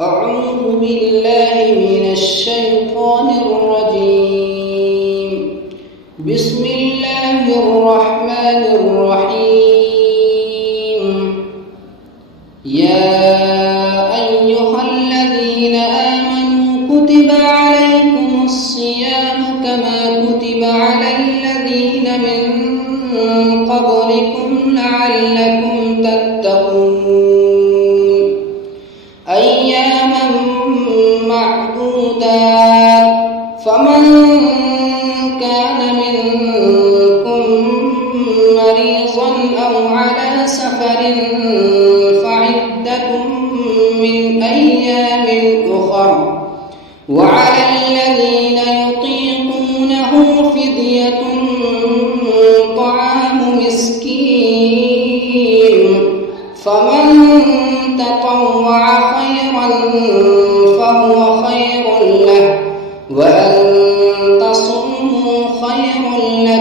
أعوذ بالله من الشيطان الرجيم. بسم الله الرحمن الرحيم. يا أيها الذين آمنوا كتب عليكم الصيام كما كتب على الذين من قبلكم لعلكم تتقون أياما معدودات فمن كان منكم مريضا أو على سفر فعدة من أيام أخر وعلى الذين يطيقونه فدية طعام مسكين فمن تطوع خيرا فهو خير له وأن تصوموا خير لكم